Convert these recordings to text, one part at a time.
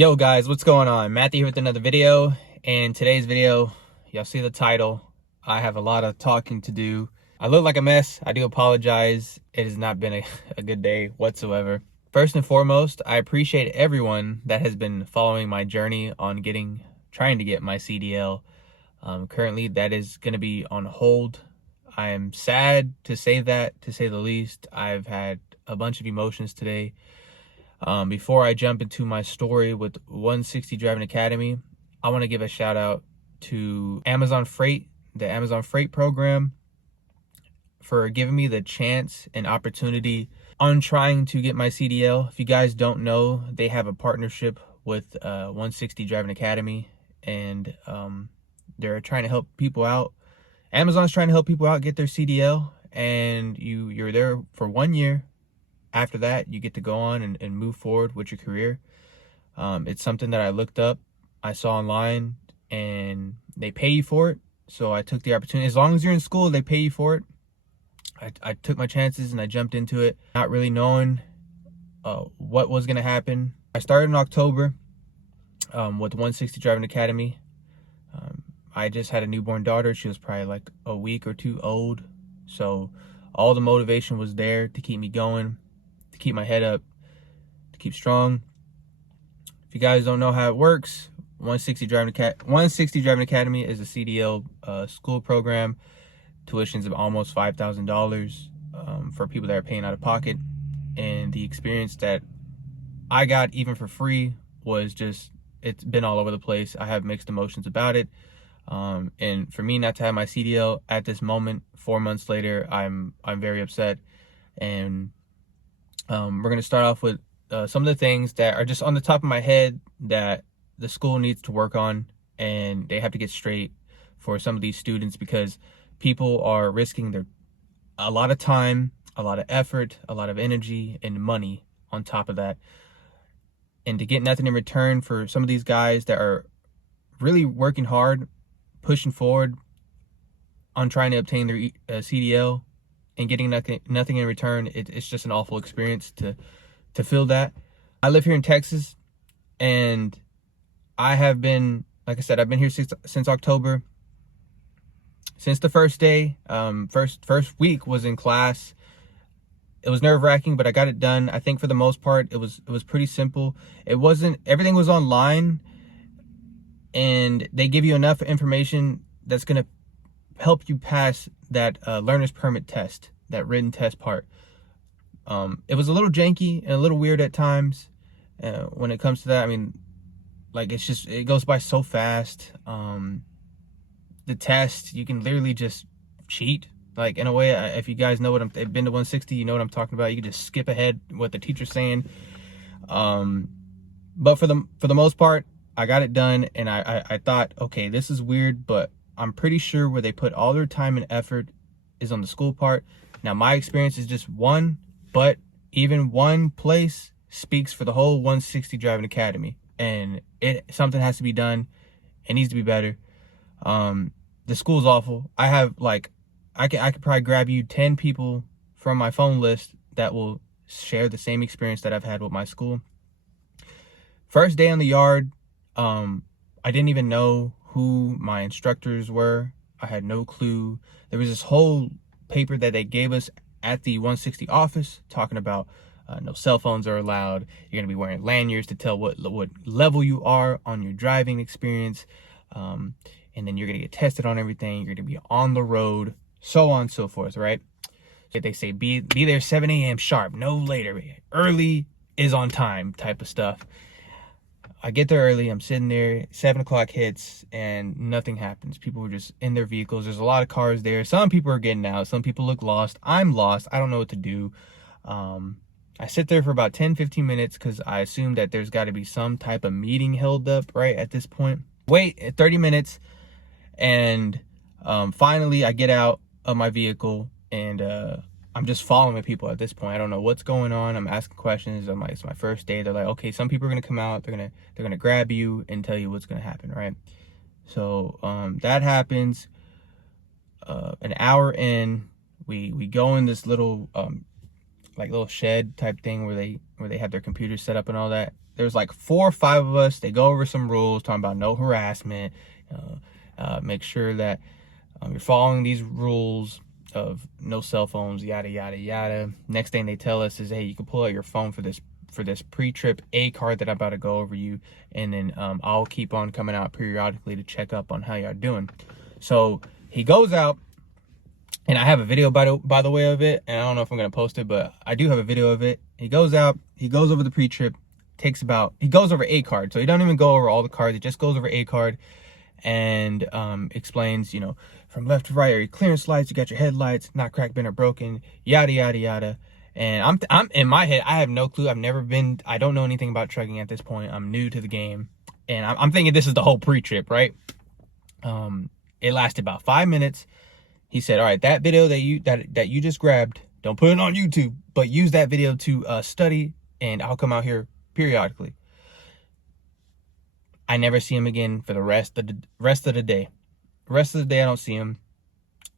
Yo guys, what's going on? Matthew here with another video. And today's video, y'all see the title. I have a lot of talking to do. I look like a mess. I do apologize. It has not been a good day whatsoever. First and foremost, I appreciate everyone that has been following my journey on trying to get my CDL. Currently, that is going to be on hold. I am sad to say that, to say the least. I've had a bunch of emotions today. Before I jump into my story with 160 Driving Academy, I want to give a shout out to Amazon Freight, the Amazon Freight program, for giving me the chance and opportunity on trying to get my CDL. If you guys don't know, they have a partnership with 160 Driving Academy, and they're trying to help people out. Amazon's trying to help people out get their CDL, and you're there for 1 year. After that, you get to go on and move forward with your career. It's something that I looked up, I saw online, and they pay you for it. So I took the opportunity. As long as you're in school, they pay you for it. I took my chances and I jumped into it, not really knowing what was going to happen. I started in October with 160 Driving Academy. I just had a newborn daughter. She was probably like a week or two old. So all the motivation was there to keep me going, to keep my head up, to keep strong. If you guys don't know how it works, 160 Driving Academy is a CDL school program. Tuition's of almost $5,000 for people that are paying out of pocket. And the experience that I got, even for free, was just, it's been all over the place. I have mixed emotions about it. And for me not to have my CDL at this moment, 4 months later, I'm very upset. And we're going to start off with some of the things that are just on the top of my head that the school needs to work on, and they have to get straight for some of these students, because people are risking a lot of time, a lot of effort, a lot of energy, and money on top of that. And to get nothing in return for some of these guys that are really working hard, pushing forward on trying to obtain their CDL and getting nothing in return, it's just an awful experience to feel that. I live here in Texas, and I have been, like I said, I've been here since October. Since the first day, first week was in class. It was nerve-wracking, but I got it done. I think for the most part, it was pretty simple. Everything was online, and they give you enough information that's going to help you pass that learner's permit test, that written test part. It was a little janky and a little weird at times when it comes to that. I mean, like, it goes by so fast. The test, you can literally just cheat. Like, in a way, if you guys know I've been to 160, you know what I'm talking about. You can just skip ahead what the teacher's saying. But for the most part, I got it done, and I thought, okay, this is weird, but I'm pretty sure where they put all their time and effort is on the school part. Now, my experience is just one, but even one place speaks for the whole 160 Driving Academy, and something has to be done. It needs to be better. The school's awful. I could probably grab you 10 people from my phone list that will share the same experience that I've had with my school. First day on the yard, I didn't even know who my instructors were. I had no clue. There was this whole paper that they gave us at the 160 office talking about no cell phones are allowed. You're going to be wearing lanyards to tell what level you are on your driving experience. And then you're going to get tested on everything. You're going to be on the road, so on and so forth, right? They say be there 7 a.m. sharp, no later. Early is on time type of stuff. I get there early. I'm sitting there. 7 o'clock hits, and nothing happens. People are just in their vehicles. There's a lot of cars there. Some people are getting out. Some people look lost. I'm lost. I don't know what to do. I sit there for about 10-15 minutes because I assume that there's got to be some type of meeting held up right at this point. Wait 30 minutes, and finally I get out of my vehicle, and I'm just following people at this point. I don't know what's going on. I'm asking questions. I'm like, it's my first day. They're like, okay, some people are gonna come out. They're gonna grab you and tell you what's gonna happen, right? So that happens. An hour in, we go in this little like little shed type thing where they have their computers set up and all that. There's like 4 or 5 of us. They go over some rules talking about no harassment, make sure that you're following these rules of no cell phones, yada yada yada. Next thing they tell us is, hey, you can pull out your phone for this pre-trip A card that I'm about to go over you, and then I'll keep on coming out periodically to check up on how y'all doing. So he goes out, and I have a video by the way of it, and I don't know if I'm gonna post it, but I do have a video of it. He goes out, he goes over the pre-trip, he goes over A card, so he don't even go over all the cards, he just goes over A card, and explains, from left to right are your clearance lights, you got your headlights, not cracked, bent, or broken, yada yada yada. And I'm in my head, I have no clue. I don't know anything about trucking at this point. I'm new to the game, and I'm thinking this is the whole pre-trip, right? It lasted about 5 minutes. He said, all right, that video that you just grabbed, don't put it on YouTube, but use that video to study, and I'll come out here periodically. I never see him again for the rest of the day. The rest of the day, I don't see him.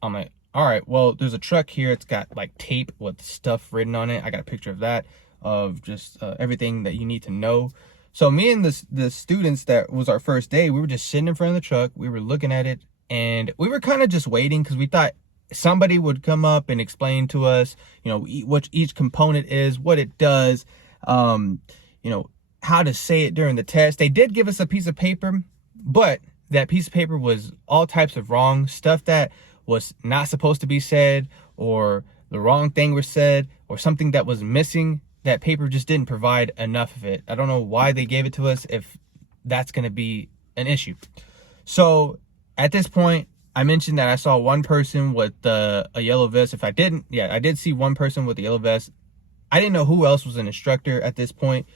I'm like, all right, well, there's a truck here. It's got like tape with stuff written on it. I got a picture of that, of just everything that you need to know. So me and the students, that was our first day, we were just sitting in front of the truck. We were looking at it, and we were kind of just waiting because we thought somebody would come up and explain to us, what each component is, what it does, how to say it during the test. They did give us a piece of paper, but that piece of paper was all types of wrong stuff that was not supposed to be said, or the wrong thing was said, or something that was missing. That paper just didn't provide enough of it. I don't know why they gave it to us if that's going to be an issue. So at this point, I mentioned that I saw one person with a yellow vest. I did see one person with a yellow vest. I didn't know who else was an instructor at this point.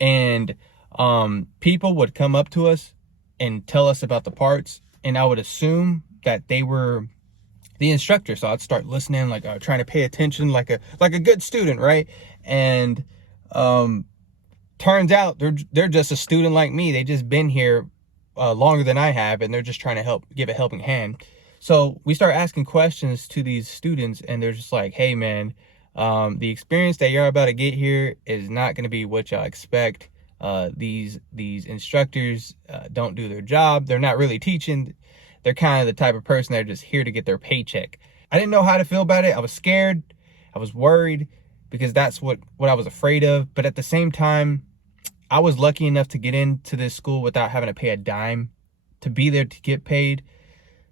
And people would come up to us and tell us about the parts, and I would assume that they were the instructor. So I'd start listening, like trying to pay attention, like a good student, right? And turns out they're just a student like me. They just been here longer than I have, and they're just trying to give a helping hand. So we start asking questions to these students, and they're just like, hey man, the experience that you're about to get here is not going to be what y'all expect. These instructors don't do their job. They're not really teaching. They're kind of the type of person that are just here to get their paycheck. I didn't know how to feel about it. I was scared. I was worried, because that's what I was afraid of. But at the same time, I was lucky enough to get into this school without having to pay a dime to be there to get paid.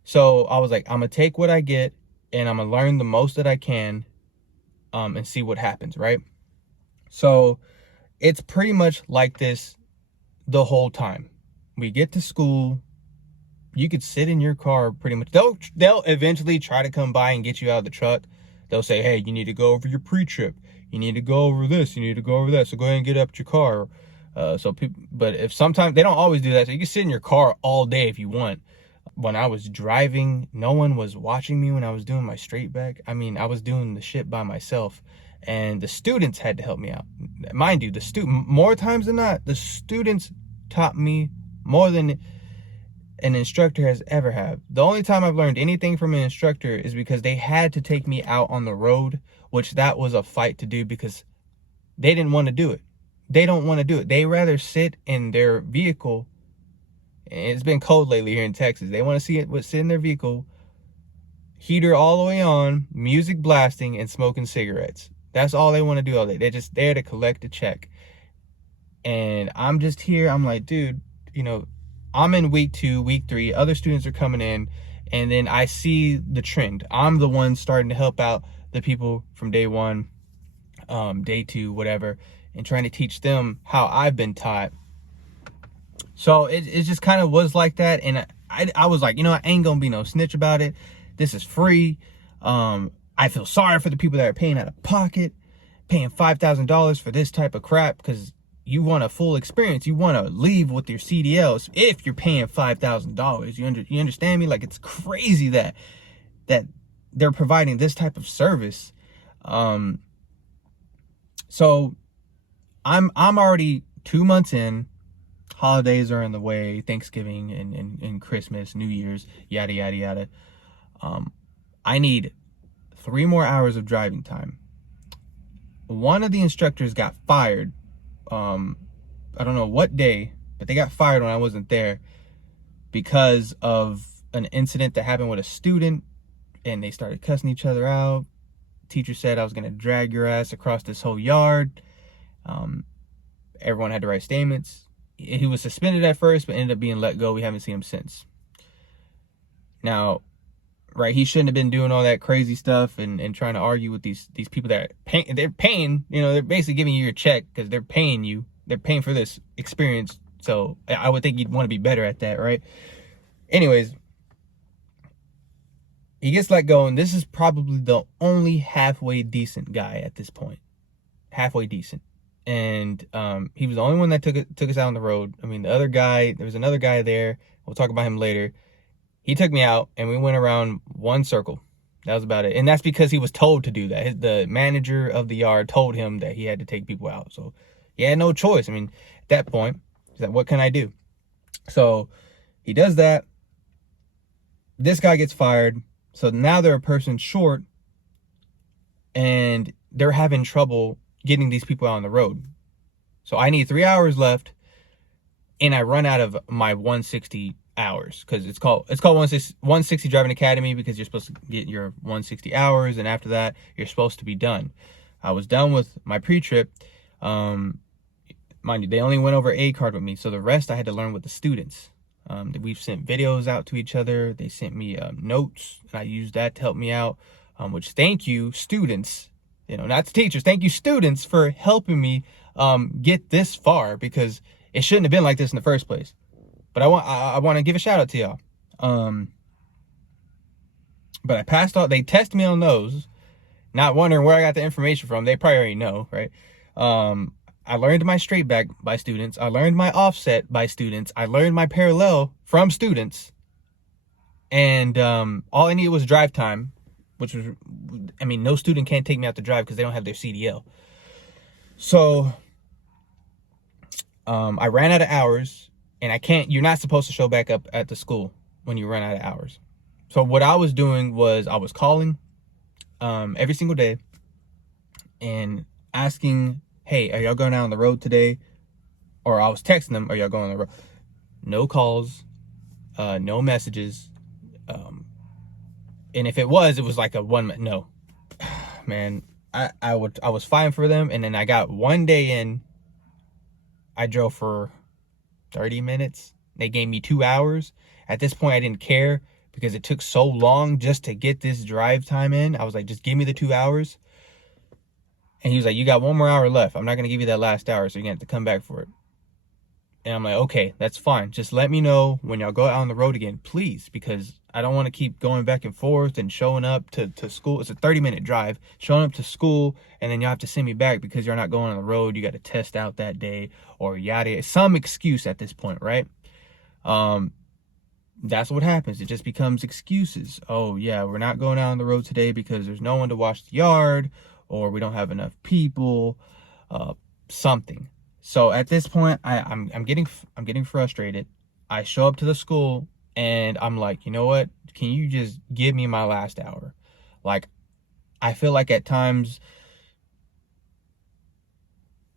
So I was like, I'm going to take what I get, and I'm going to learn the most that I can, and see what happens, right? So it's pretty much like this the whole time. We get to school, you could sit in your car pretty much. They'll eventually try to come by and get you out of the truck. They'll say, hey, you need to go over your pre-trip. You need to go over this. You need to go over that. So go ahead and get up to your car. But if sometimes, they don't always do that. So you can sit in your car all day if you want. When I was driving, no one was watching me when I was doing my straight back. I mean, I was doing the shit by myself, and the students had to help me out. Mind you, more times than not, the students taught me more than an instructor has ever had. The only time I've learned anything from an instructor is because they had to take me out on the road, which that was a fight to do, because they didn't want to do it. They don't want to do it. They rather sit in their vehicle. And it's been cold lately here in Texas. They want to sit in their vehicle, heater all the way on, music blasting, and smoking cigarettes. That's all they want to do all day. They're just there to collect a check. And I'm just here. I'm like, dude, I'm in week 2, week 3. Other students are coming in, and then I see the trend. I'm the one starting to help out the people from day 1, day 2, whatever, and trying to teach them how I've been taught. So it just kind of was like that. And I was like, I ain't gonna be no snitch about it. This is free. I feel sorry for the people that are paying out of pocket, paying $5,000 for this type of crap, because you want a full experience. You want to leave with your CDLs if you're paying $5,000. You understand me? Like, it's crazy that they're providing this type of service. So I'm already 2 months in. Holidays are in the way, Thanksgiving and Christmas, New Year's, yada, yada, yada. I need 3 more hours of driving time. one of the instructors got fired. I don't know what day, but they got fired when I wasn't there because of an incident that happened with a student, and they started cussing each other out. Teacher said I was going to drag your ass across this whole yard. Everyone had to write statements. He was suspended at first, but ended up being let go. We haven't seen him since. Now, right, he shouldn't have been doing all that crazy stuff and trying to argue with these people that they're paying, they're basically giving you your check because they're paying you. They're paying for this experience. So I would think you'd want to be better at that, right? Anyways, he gets let go, and this is probably the only halfway decent guy at this point. Halfway decent. And he was the only one that took us out on the road. I mean, the other guy, there was another guy there. We'll talk about him later. He took me out, and we went around one circle. That was about it. And that's because he was told to do that. The manager of the yard told him that he had to take people out. So he had no choice. I mean, at that point, he's like, what can I do? So he does that. This guy gets fired. So now they're a person short, and they're having trouble getting these people out on the road. So I need 3 hours left, and I run out of my 160 hours, because it's called 160 Driving Academy, because you're supposed to get your 160 hours, and after that you're supposed to be done. I was done with my pre-trip. Mind you, they only went over A card with me, so the rest I had to learn with the students. We've sent videos out to each other. They sent me notes, and I used that to help me out, which thank you students, not the teachers, thank you students for helping me get this far, because it shouldn't have been like this in the first place. But I want to give a shout out to y'all. But I passed all. They tested me on those, not wondering where I got the information from. They probably already know, right? I learned my straight back by students. I learned my offset by students. I learned my parallel from students. And all I needed was drive time, which was, I mean, no student can't take me out to drive because they don't have their CDL. So I ran out of hours. And you're not supposed to show back up at the school when you run out of hours. So what I was doing was I was calling every single day and asking, hey, are y'all going out on the road today? Or I was texting them, are y'all going on the road? No calls, no messages. And if it was like a 1 minute, no. Man, I was fine for them. And then I got one day in, I drove for 30 minutes. They gave me 2 hours. At this point, I didn't care because it took so long just to get this drive time in. I was like, just give me the 2 hours. And he was like, you got 1 more hour left. I'm not going to give you that last hour, so you're going to have to come back for it. And I'm like, okay, that's fine. Just let me know when y'all go out on the road again, please, because I don't want to keep going back and forth and showing up to school. It's a 30-minute drive, showing up to school, and then y'all have to send me back because you're not going on the road. You got to test out that day or yada. Some excuse at this point, right? That's what happens. It just becomes excuses. Oh, yeah, we're not going out on the road today because there's no one to watch the yard, or we don't have enough people, something. So at this point, I'm getting frustrated. I show up to the school and I'm like, you know what? Can you just give me my last hour? Like, I feel like at times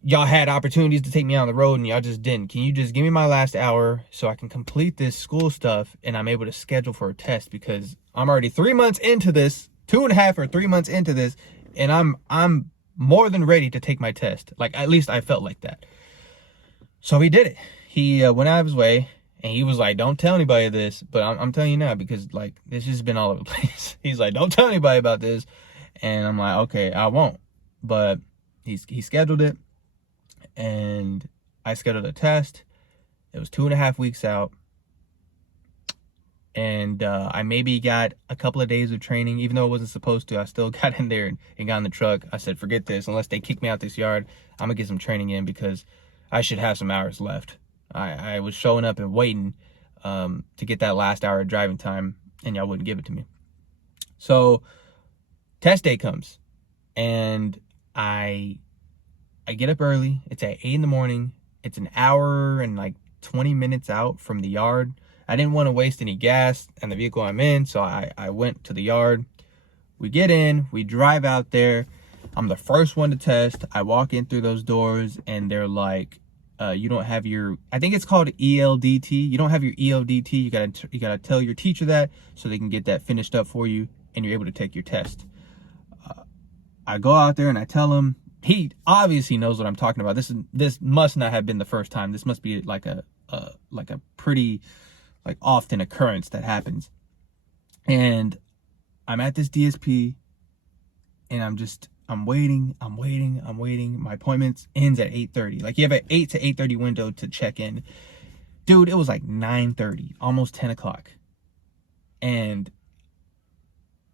y'all had opportunities to take me on the road and y'all just didn't. Can you just give me my last hour so I can complete this school stuff and I'm able to schedule for a test? Because I'm already 3 months into this, 2.5 or 3 months into this, and I'm more than ready to take my test. Like, at least I felt like that. So he did it. He went out of his way, and he was like, don't tell anybody this, but I'm telling you now, because like this has been all over the place. He's like, don't tell anybody about this. And I'm like, okay, I won't. But he scheduled it, and I scheduled a test. It was 2.5 weeks out. And I maybe got a couple of days of training, even though I wasn't supposed to. I still got in there and got in the truck. I said, forget this. Unless they kick me out this yard, I'm going to get some training in because I should have some hours left. I was showing up and waiting to get that last hour of driving time, and y'all wouldn't give it to me. So test day comes, and I get up early. It's at 8 in the morning. It's an hour and like 20 minutes out from the yard. I didn't want to waste any gas in the vehicle I'm in, so I went to the yard. We get in, we drive out there. I'm the first one to test. I walk in through those doors and they're like, you don't have your, I think it's called ELDT. You don't have your ELDT. You gotta tell your teacher that so they can get that finished up for you and you're able to take your test. I go out there and I tell him. He obviously knows what I'm talking about. This must not have been the first time. This must be like a pretty like often occurrence that happens. And I'm at this DSP and I'm waiting. My appointment ends at 8:30. Like you have an 8 to 8:30 window to check in. Dude, it was like 9:30, almost 10 o'clock. And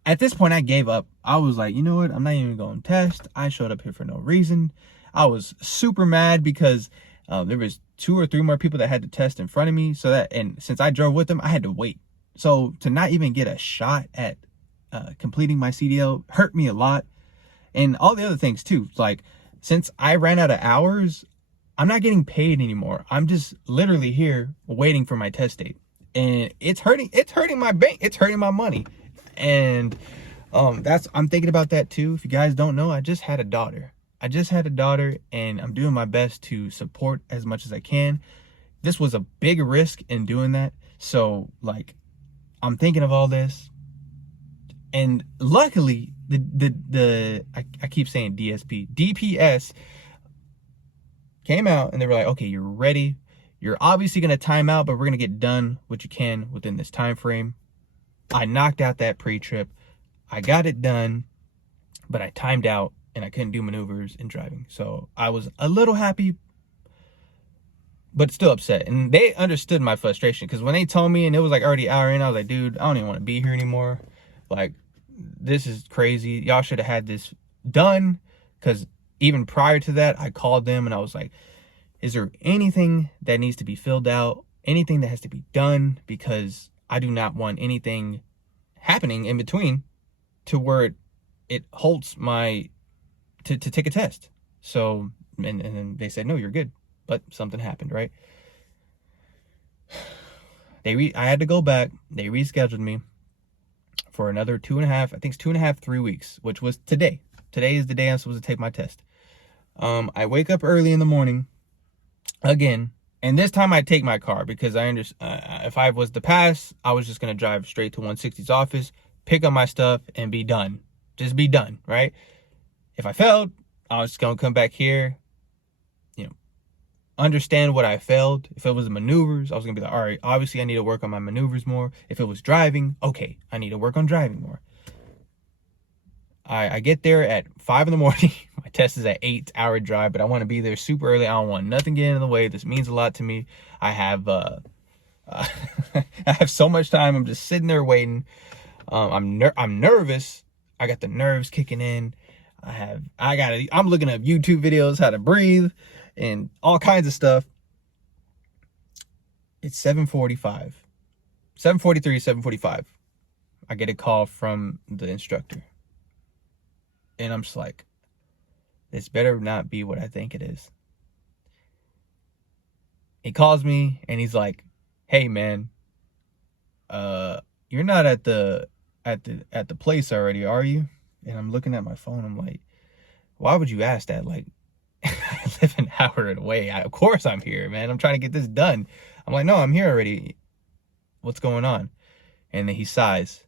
at this point, I gave up. I was like, you know what? I'm not even going to test. I showed up here for no reason. I was super mad because there was 2 or 3 more people that had to test in front of me. And since I drove with them, I had to wait. So to not even get a shot at completing my CDL hurt me a lot. And all the other things too. Like, since I ran out of hours, I'm not getting paid anymore. I'm just literally here waiting for my test date. And it's hurting my bank. It's hurting my money. And I'm thinking about that too. If you guys don't know, I just had a daughter. And I'm doing my best to support as much as I can. This was a big risk in doing that. So like, I'm thinking of all this. And luckily, I keep saying DSP, DPS came out and they were like, okay, you're ready. You're obviously going to time out, but we're going to get done what you can within this time frame. I knocked out that pre-trip. I got it done, but I timed out and I couldn't do maneuvers in driving. So I was a little happy, but still upset. And they understood my frustration because when they told me and it was like already an hour in, I was like, dude, I don't even want to be here anymore. Like, this is crazy. Y'all should have had this done. Because even prior to that, I called them and I was like, is there anything that needs to be filled out? Anything that has to be done? Because I do not want anything happening in between to where it halts my to take a test. So and then they said, no, you're good. But something happened, right? I had to go back. They rescheduled me for another 2.5, I think it's 2.5, 3 weeks, which was today. Today is the day I'm supposed to take my test. I wake up early in the morning again. And this time I take my car because I understand if I was to pass, I was just going to drive straight to 160's office, pick up my stuff, and be done. Just be done, right? If I failed, I was just going to come back here, understand what I failed. If it was maneuvers, I was going to be like, all right, obviously I need to work on my maneuvers more. If it was driving, okay, I need to work on driving more. I get there at 5 in the morning. My test is at 8-hour drive, but I want to be there super early. I don't want nothing getting in the way. This means a lot to me. I have I have so much time. I'm just sitting there waiting. I'm nervous. I got the nerves kicking in. I'm looking up YouTube videos, how to breathe and all kinds of stuff. It's 7:45. 7:43, 7:45. I get a call from the instructor. And I'm just like, this better not be what I think it is. He calls me and he's like, hey man, you're not at the place already, are you? And I'm looking at my phone. I'm like, why would you ask that? Like, I live an hour away. Of course I'm here, man. I'm trying to get this done. I'm like, no, I'm here already. What's going on? And then he sighs.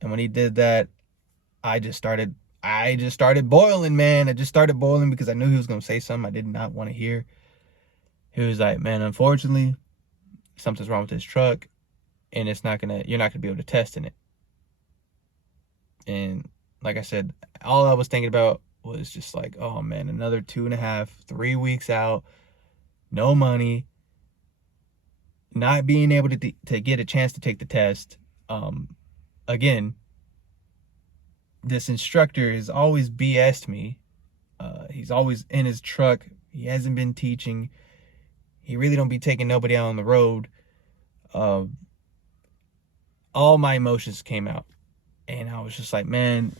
And when he did that, I just started boiling, man. I just started boiling because I knew he was going to say something I did not want to hear. He was like, man, unfortunately, something's wrong with this truck and you're not going to be able to test in it. And like I said, all I was thinking about was just like, oh man, another 2.5, 3 weeks out, no money, not being able to get a chance to take the test. Again, this instructor has always BS'd me. He's always in his truck. He hasn't been teaching. He really don't be taking nobody out on the road. All my emotions came out. And I was just like, man,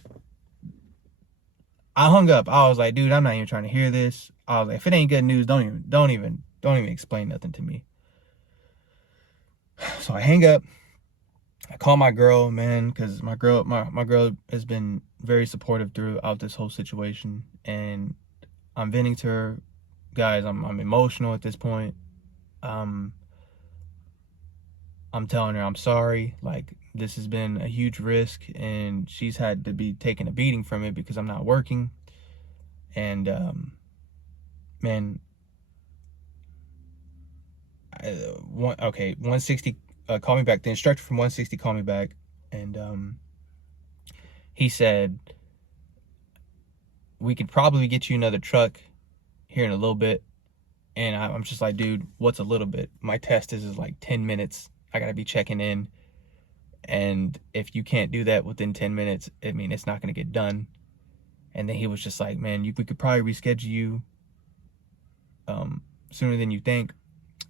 I hung up. I was like, dude, I'm not even trying to hear this. I was like, if it ain't good news, don't even explain nothing to me. So I hang up. I call my girl, man, because my girl has been very supportive throughout this whole situation, and I'm venting to her. Guys, I'm emotional at this point. Um, I'm telling her I'm sorry. Like, this has been a huge risk, and she's had to be taking a beating from it because I'm not working. And man, 160 called me back. The instructor from 160 called me back, and he said we could probably get you another truck here in a little bit. And I'm just like, dude, what's a little bit? My test is like 10 minutes. I gotta be checking in, and if you can't do that within 10 minutes, I mean, it's not gonna get done. And then he was just like, man, we could probably reschedule you sooner than you think.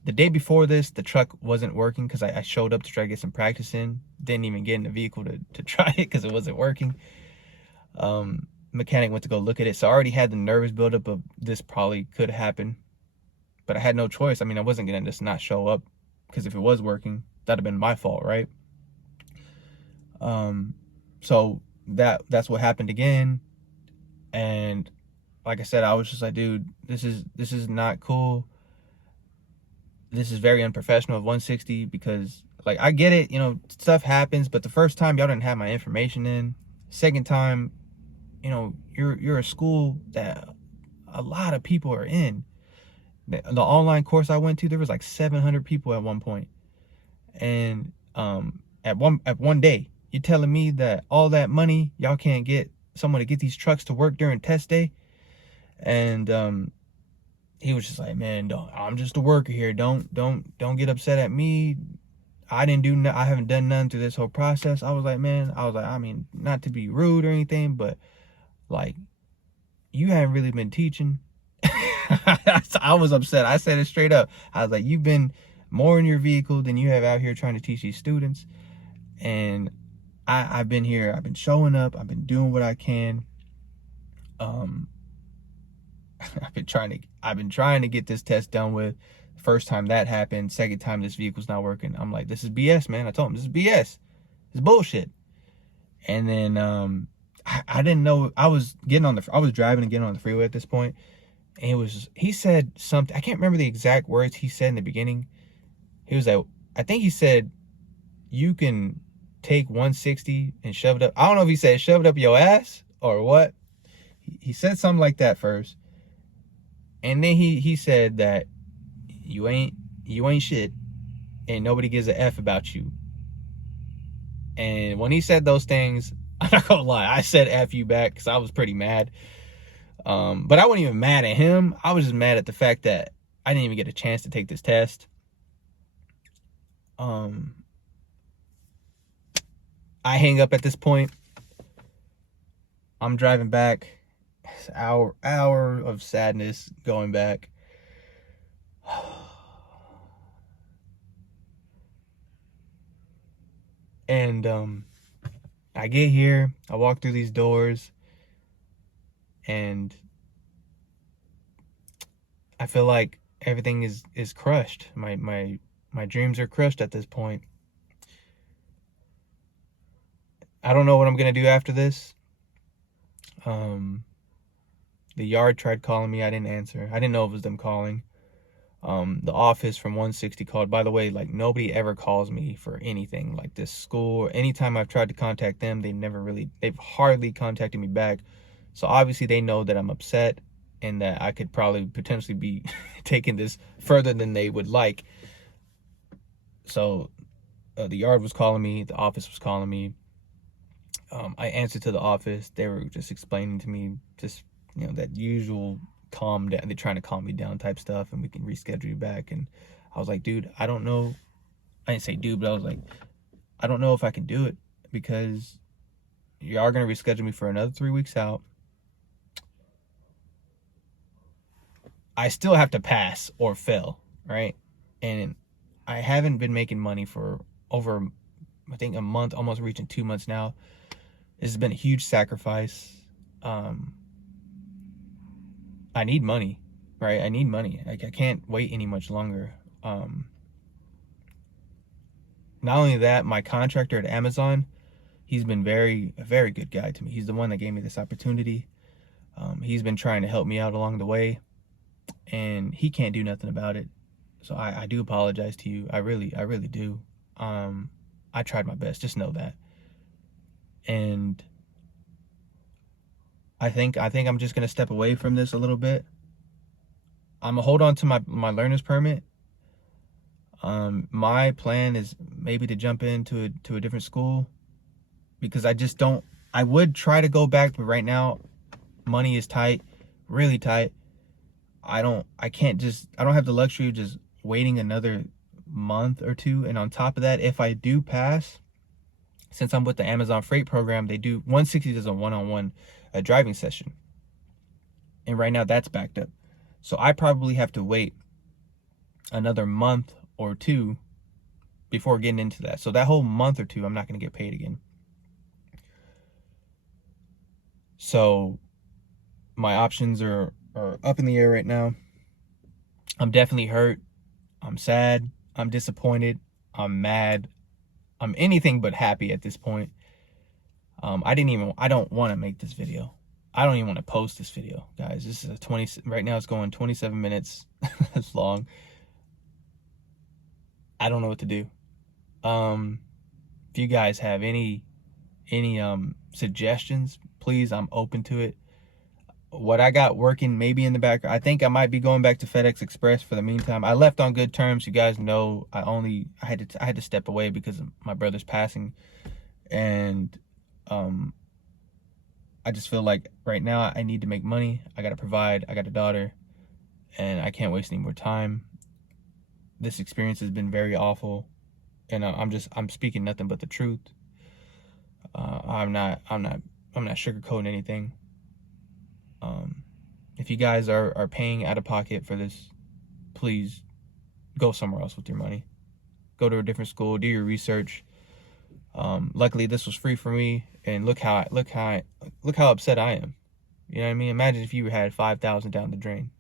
The day before this, the truck wasn't working because I showed up to try to get some practice in. Didn't even get in the vehicle to try it because it wasn't working. Mechanic went to go look at it. So I already had the nervous buildup of this probably could happen. But I had no choice. I mean, I wasn't going to just not show up because if it was working, that'd have been my fault, right? So that's what happened again. And like I said, I was just like, dude, this is not cool. This is very unprofessional of 160 because, like, I get it, you know, stuff happens, but the first time y'all didn't have my information in. Second time, you know, you're a school that a lot of people are in. The online course I went to, there was like 700 people at one point. And at one day, you're telling me that all that money, y'all can't get someone to get these trucks to work during test day? And he was just like, man, I'm just a worker here. Don't get upset at me. I haven't done nothing through this whole process. I was like, I mean, not to be rude or anything, but like, you haven't really been teaching. I was upset. I said it straight up. I was like, you've been more in your vehicle than you have out here trying to teach these students. And I've been here. I've been showing up. I've been doing what I can. I've been trying to get this test done with. First time that happened. Second time this vehicle's not working. I'm like, this is BS, man. I told him this is BS. It's bullshit. And then I didn't know. I was driving and getting on the freeway at this point. And he said something. I can't remember the exact words he said in the beginning. He was like, I think he said, you can take 160 and shove it up. I don't know if he said shove it up your ass or what. He said something like that first. And then he said that you ain't shit and nobody gives a F about you. And when he said those things, I'm not gonna lie, I said F you back because I was pretty mad. But I wasn't even mad at him. I was just mad at the fact that I didn't even get a chance to take this test. I hang up at this point. I'm driving back. It's an hour of sadness going back. And I get here, I walk through these doors, and I feel like everything is crushed. My dreams are crushed at this point. I don't know what I'm gonna do after this. The yard tried calling me. I didn't answer. I didn't know it was them calling. The office from 160 called. By the way, like, nobody ever calls me for anything like this school. Anytime I've tried to contact them, they've hardly contacted me back. So obviously they know that I'm upset and that I could probably potentially be taking this further than they would like. So the yard was calling me. The office was calling me. I answered to the office. They were just explaining to me just, you know, that usual calm down, they're trying to calm me down type stuff, and we can reschedule you back. And I was like, dude, I don't know. I didn't say dude, but I was like, I don't know if I can do it because you are going to reschedule me for another 3 weeks out. I still have to pass or fail, right? And I haven't been making money for over, I think, a month, almost reaching 2 months now. This has been a huge sacrifice. I need money, right? I need money. I can't wait any much longer. Not only that, my contractor at Amazon, he's been a very good guy to me. He's the one that gave me this opportunity. He's been trying to help me out along the way, and he can't do nothing about it. So I do apologize to you. I really do. I tried my best. Just know that. And I think I'm just gonna step away from this a little bit. I'm gonna hold on to my learner's permit. My plan is maybe to jump into a different school, because I would try to go back, but right now money is tight, really tight. I don't have the luxury of just waiting another month or two. And on top of that, if I do pass, since I'm with the Amazon Freight program, they do 160 does a one-on-one driving session. And right now that's backed up. So I probably have to wait another month or two before getting into that. So that whole month or two, I'm not going to get paid again. So my options are up in the air right now. I'm definitely hurt. I'm sad. I'm disappointed. I'm mad. I'm anything but happy at this point. I don't want to make this video. I don't even want to post this video, guys. This is right now it's going 27 minutes. That's long. I don't know what to do. If you guys have any suggestions, please, I'm open to it. What I got working maybe in the background, I think I might be going back to FedEx Express for the meantime. I left on good terms. You guys know I had to step away because of my brother's passing. And I just feel like right now I need to make money. I got to provide. I got a daughter, and I can't waste any more time. This experience has been very awful, and I'm speaking nothing but the truth. I'm not sugarcoating anything. If you guys are paying out of pocket for this, please go somewhere else with your money. Go to a different school, do your research. Luckily this was free for me, and look how upset I am. You know what I mean? Imagine if you had $5,000 down the drain.